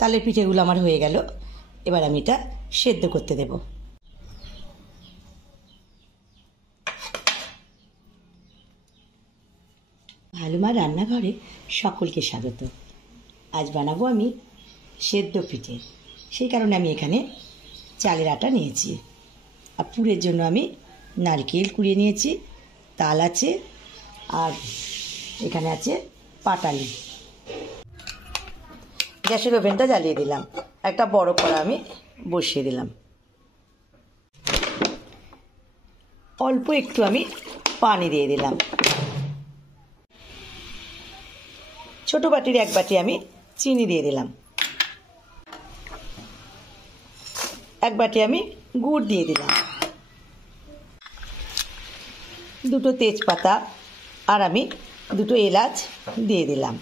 তালের পিঠেগুলো আমার হয়ে গেল। এবার আমি এটা সেদ্ধ করতে দেব। ভালুমার রান্নাঘরে সকলকে স্বাগত। আজ বানাবো আমি সেদ্ধ পিঠে। সেই কারণে আমি এখানে চালের আটা নিয়েছি, আর পুরের জন্য আমি নারকেল কুড়িয়ে নিয়েছি, তাল আছে, আর এখানে আছে পাটালি। গ্যাসের ওভেনটা জ্বালিয়ে দিলাম, একটা বড় কড়া আমি বসিয়ে দিলাম। অল্প একটু আমি পানি দিয়ে দিলাম। ছোট বাটির এক বাটি আমি চিনি দিয়ে দিলাম। এক বাটি আমি গুড় দিয়ে দিলাম। দুটো তেজপাতা আর আমি দুটো এলাচ দিয়ে দিলাম।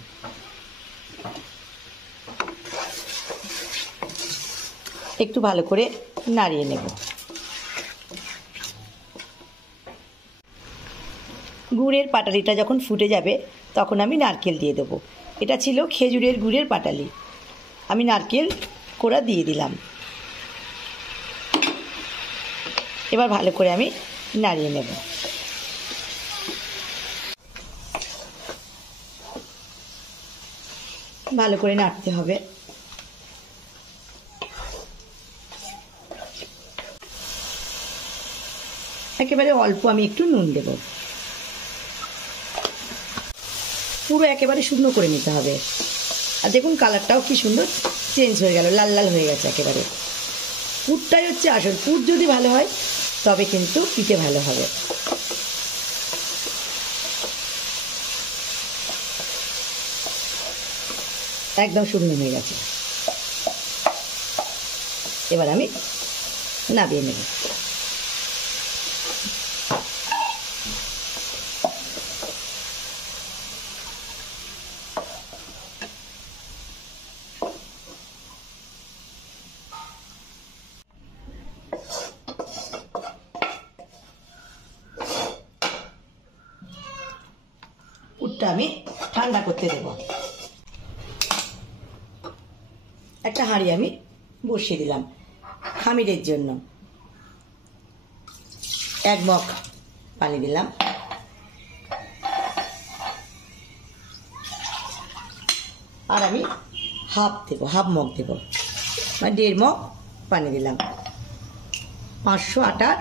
একটু ভালো করে নাড়িয়ে নেব। গুড়ের পাটালিটা যখন ফুটে যাবে তখন আমি নারকেল দিয়ে দেবো। এটা ছিল খেজুরের গুড়ের পাটালি, আমি নারকেল কোড়া দিয়ে দিলাম। এবার ভালো করে আমি নাড়িয়ে নেব। ভালো করে নাড়তে হবে। একেবারে অল্প আমি একটু নুন দেব। পুরো একেবারে শুকনো করে নিতে হবে। আর দেখুন কালারটাও কি সুন্দর চেঞ্জ হয়ে গেল, লাল লাল হয়ে গেছে একেবারে। পুরটাই হচ্ছে আসল। পুর যদি ভালো হয় তবে কিন্তু পিঠে ভালো হবে। একদম শুকনো হয়ে গেছে। এবার আমি নামিয়ে নেব। পুরটা আমি ঠান্ডা করতে দেব। একটা হাঁড়ি আমি বসিয়ে দিলাম খামিরের জন্য। এক মগ পানি দিলাম। আর আমি হাফ মগ দেব, মানে 1.5 মগ পানি দিলাম। 500 আটার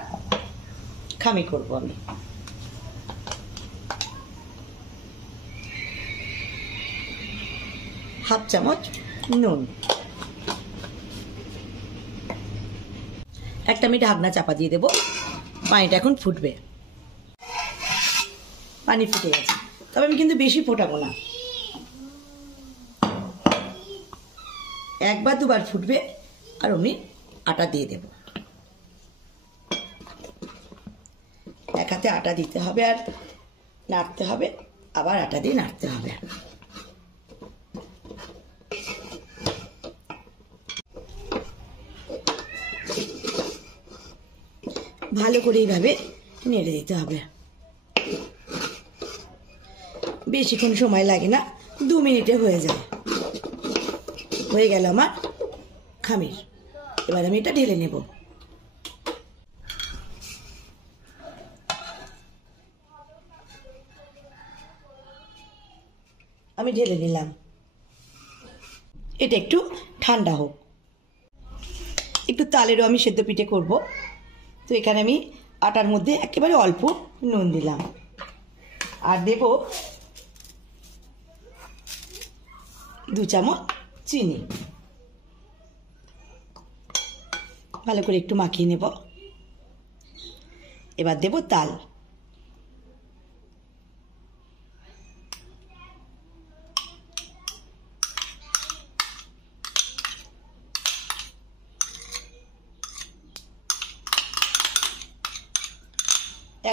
খামির করবো আমি। হাফ চামচ নুন। একটা আমি ঢাকনা চাপা দিয়ে দেবো। পানিটা এখন ফুটবে। পানি ফুটে গেছে, তবে আমি কিন্তু বেশি ফোটাবো না। 1 বা 2 বার ফুটবে আর আমি আটা দিয়ে দেব। এক হাতে আটা দিতে হবে আর নাড়তে হবে, আবার আটা দিয়ে নাড়তে হবে। ভালো করে এইভাবে নেড়ে দিতে হবে। বেশিক্ষণ সময় লাগে না, 2 মিনিটে হয়ে যায়। হয়ে গেল আমার খামির। এবার আমি এটা ঢেলে নেব। আমি ঢেলে নিলাম। এটা একটু ঠান্ডা হোক। একটু তালেরও আমি সেদ্ধ পিঠে করব, তো এখানে আমি আটার মধ্যে একেবারে অল্প নুন দিলাম আর দেব 2 চামচ চিনি। ভালো করে একটু মাখিয়ে নেব। এবার দেব তাল।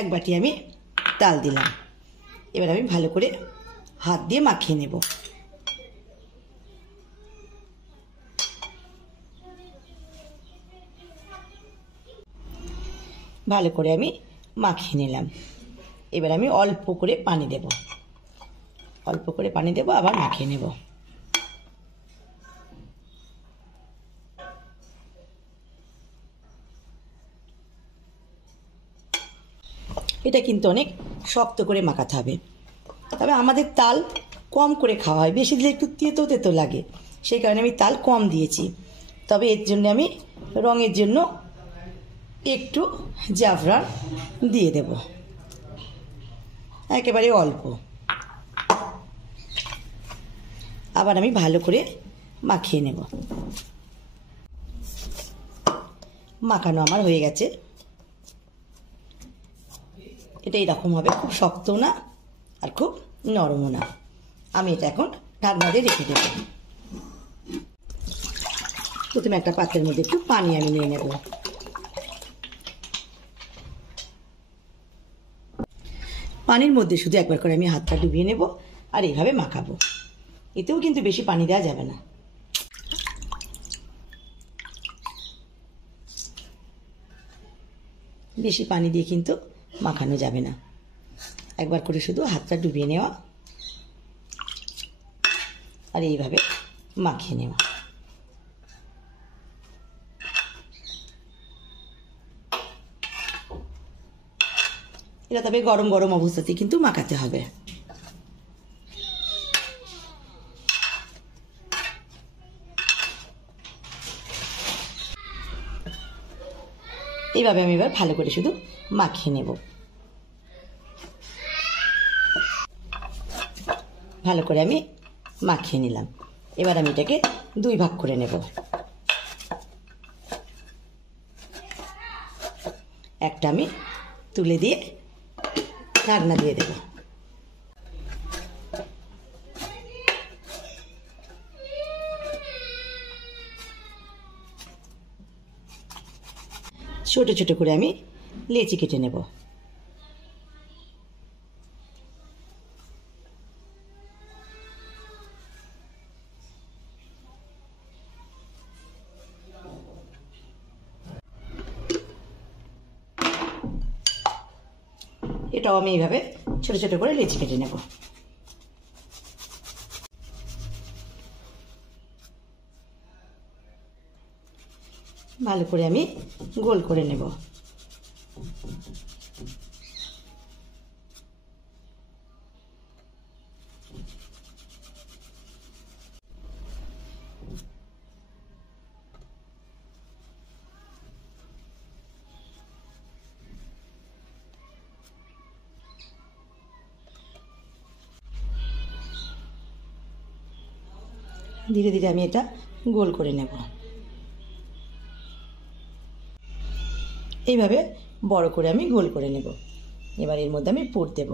এক বাটি আমি তাল দিলাম। এবার আমি ভালো করে হাত দিয়ে মাখিয়ে নেব। ভালো করে আমি মাখিয়ে নিলাম। এবার আমি অল্প করে পানি দেব, আবার মাখিয়ে নেব। এটা কিন্তু অনেক শক্ত করে মাখাতে হবে। তবে আমাদের তাল কম করে খাওয়া হয়, বেশি দিলে একটু তেতো তেতো লাগে, সেই কারণে আমি তাল কম দিয়েছি। তবে এর জন্য আমি রঙের জন্য একটু জাফরান দিয়ে দেব, একেবারে অল্প। আবার আমি ভালো করে মাখিয়ে নেব। মাখানো আমার হয়ে গেছে। এটা এরকম হবে, খুব শক্তও না আর খুব নরমও না। আমি এটা এখন ঢাকনা দিয়ে রেখে দেব। প্রথমে একটা পাত্রের মধ্যে একটু পানি আমি নিয়ে নেব। পানির মধ্যে শুধু একবার করে আমি হাতটা ডুবিয়ে নেব আর এইভাবে মাখাবো। এতেও কিন্তু বেশি পানি দেওয়া যাবে না। বেশি পানি দিয়ে কিন্তু মাখানো যাবে না। একবার করে শুধু হাতটা ডুবিয়ে নেওয়া আর এইভাবে মাখিয়ে নেওয়া। এটা তবে গরম গরম অবস্থাতেই কিন্তু মাখাতে হবে। এইভাবে আমি এবার ভালো করে শুধু মাখিয়ে নেব। ভালো করে আমি মাখিয়ে নিলাম। এবার আমি এটাকে 2 ভাগ করে নেব। একটা আমি তুলে দিয়ে ঢাকনা দিয়ে দেব। ছোট ছোট করে আমি লেচি কেটে নেব। এটাও আমি এইভাবে ছোট ছোট করে লেচি কেটে নেব। ভালো করে আমি গোল করে নেব। ধীরে ধীরে আমি এটা গোল করে নেব। এইভাবে বড় করে আমি গোল করে নেব। এবার এর মধ্যে আমি পুর দেব।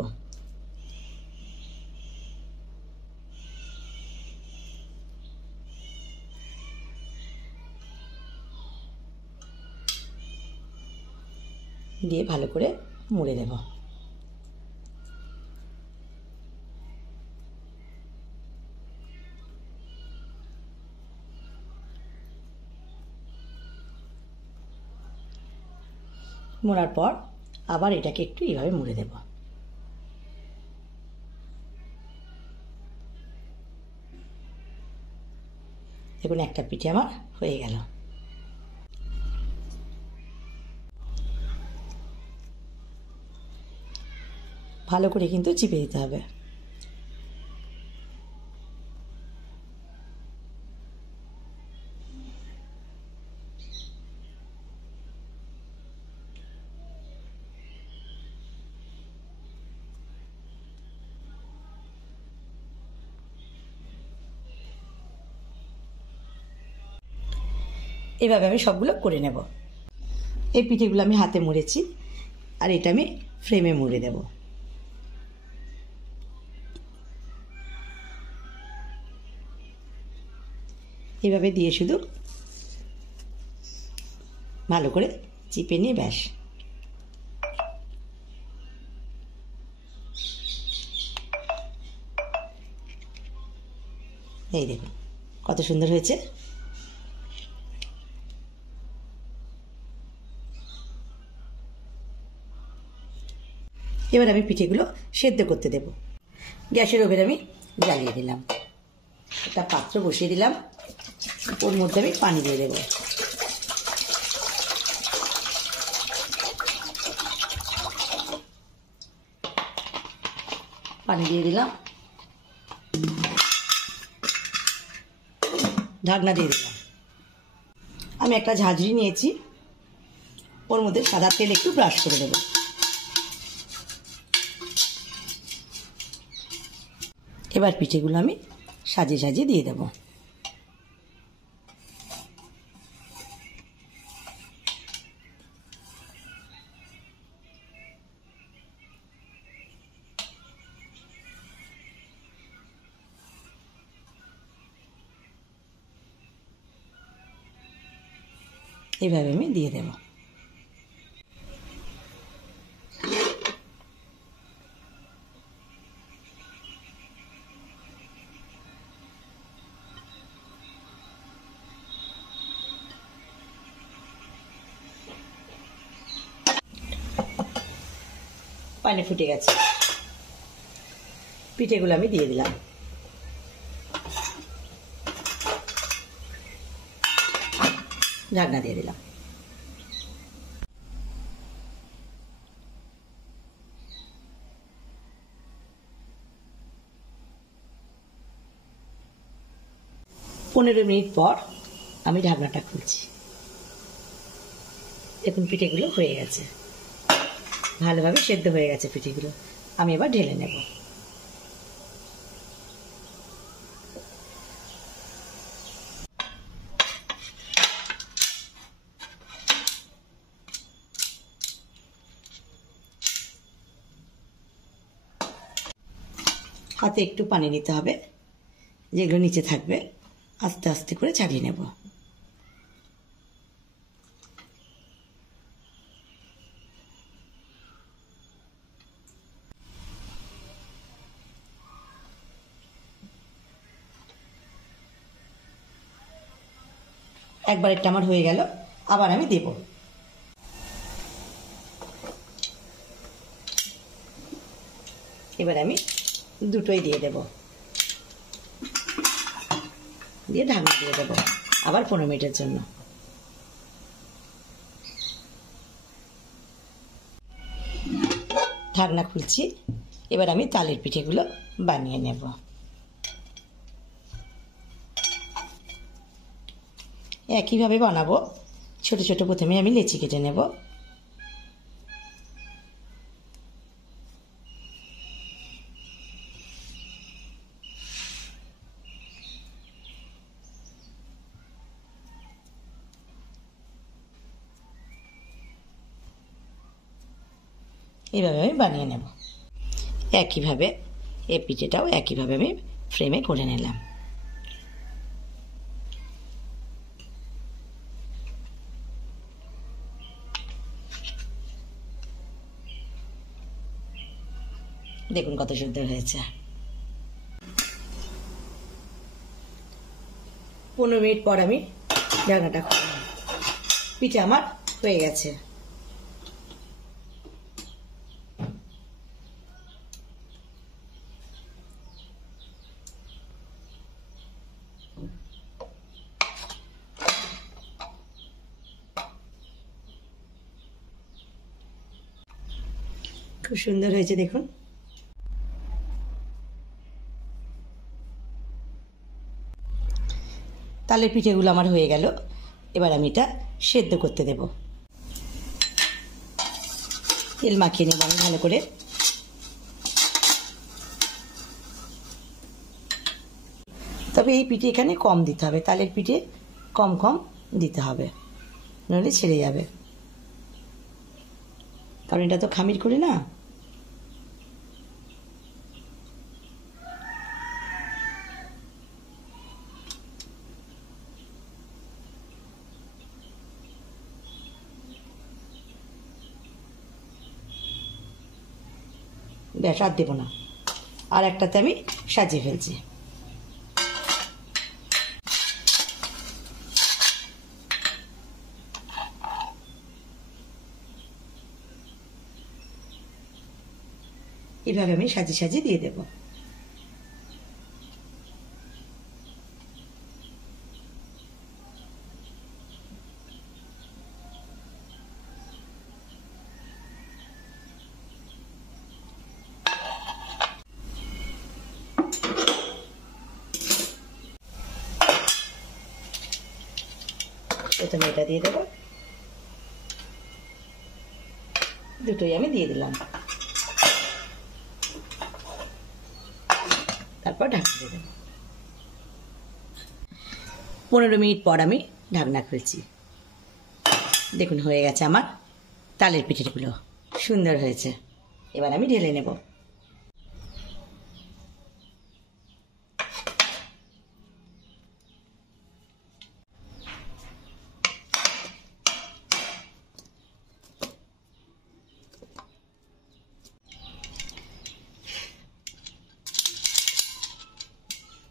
দিয়ে ভালো করে মুড়ে দেব। মোড়ার পর আবার এটাকে একটু এইভাবে মুড়ে দেব। দেখুন একটা পিঠে আমার হয়ে গেল। ভালো করে কিন্তু চিপে দিতে হবে। এভাবে আমি সবগুলো করে নেব। এই পিঠেগুলো আমি হাতে মুড়েছি আর এটা আমি ফ্রেমে মুড়ে দেব। এভাবে দিয়ে শুধু ভালো করে চিপে নিয়ে ব্যাস। এই দেখুন কত সুন্দর হয়েছে। এবার আমি পিঠেগুলো সেদ্ধ করতে দেব। গ্যাসের ওভেন আমি জ্বালিয়ে দিলাম, একটা পাত্র বসিয়ে দিলাম, ওর মধ্যে আমি পানি দিয়ে দেব। পানি দিয়ে দিলাম, ঢাকনা দিয়ে দিলাম। আমি একটা ঝাঁঝরি নিয়েছি, ওর মধ্যে সাদা তেল একটু ব্রাশ করে দেব। এবার পিঠেগুলো আমি সাজিয়ে সাজিয়ে দিয়ে দেব। এইভাবে আমি দিয়ে দেব। পানি ফুটে গেছে, পিঠেগুলো আমি দিয়ে দিলাম। ঢাকনা দিয়ে দিলাম। পনেরো মিনিট পর আমি ঢাকনাটা খুলছি। দেখুন পিঠেগুলো হয়ে গেছে, ভালোভাবে সেদ্ধ হয়ে গেছে পিঠেগুলো। আমি এবার ঢেলে নেব। হাতে একটু পানি নিতে হবে, যেগুলো নিচে থাকবে আস্তে আস্তে করে ছাড়িয়ে নেব। একবার একটা আমার হয়ে গেল, আবার আমি দেব। এবার আমি দুটোই দিয়ে দেব, দিয়ে ঢাকনা দিয়ে দেবো আবার 15 মিনিটের জন্য। ঢাকনা খুলছি, এবার আমি তালের পিঠেগুলো বানিয়ে নেব। একইভাবে বানাবো। ছোট ছোট প্রথমে আমি লেচি কেটে নেব। এইভাবে আমি বানিয়ে নেব। একইভাবে এই পিঠেটাও একইভাবে আমি ফ্রেমে করে নিলাম। দেখুন কত সুন্দর হয়েছে। 15 মিনিট পর আমি ঢাকনাটা খুললাম। পিঠে আমার হয়ে গেছে। খুব সুন্দর হয়েছে দেখুন। তালের পিঠেগুলো আমার হয়ে গেল। এবার আমি এটা সেদ্ধ করতে দেব। তেল মাখিয়ে নেব আমি ভালো করে। তবে এই পিঠে এখানে কম দিতে হবে, তালের পিঠে কম কম দিতে হবে, নইলে ছেড়ে যাবে, কারণ এটা তো খামির করে না। ব্যাস আর দেবো না। আর একটাতে আমি সাজিয়ে ফেলছি। এভাবে আমি সাজিয়ে সাজিয়ে দিয়ে দেব। প্রথমে এটা দিয়ে দেবো, দুটোই আমি দিয়ে দিলাম, তারপর ঢাকা দিয়ে দেবো। 15 মিনিট পর আমি ঢাকনা খুলছি। দেখুন হয়ে গেছে আমার তালের পিঠেগুলো, সুন্দর হয়েছে। এবার আমি ঢেলে নেব।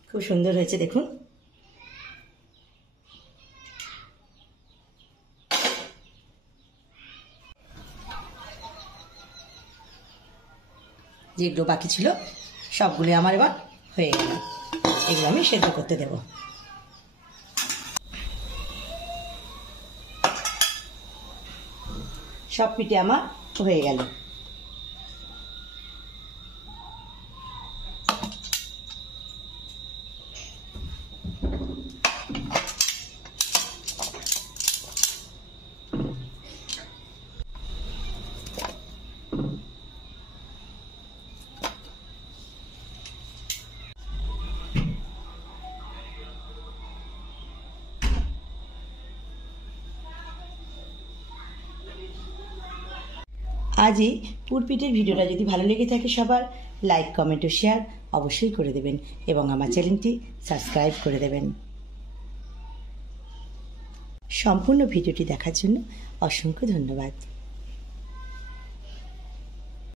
খুব সুন্দর হয়েছে দেখুন। যেগুলো বাকি ছিল সবগুলো আমার এবার হয়ে গেল। এগুলো আমি সেদ্ধ করতে দেব। সব পিঠে আমার হয়ে গেল। আজই পুরপিঠের ভিডিওটা যদি ভালো লেগে থাকে সবার লাইক, কমেন্ট ও শেয়ার অবশ্যই করে দেবেন এবং আমার চ্যানেলটি সাবস্ক্রাইব করে দেবেন। সম্পূর্ণ ভিডিওটি দেখার জন্য অসংখ্য ধন্যবাদ।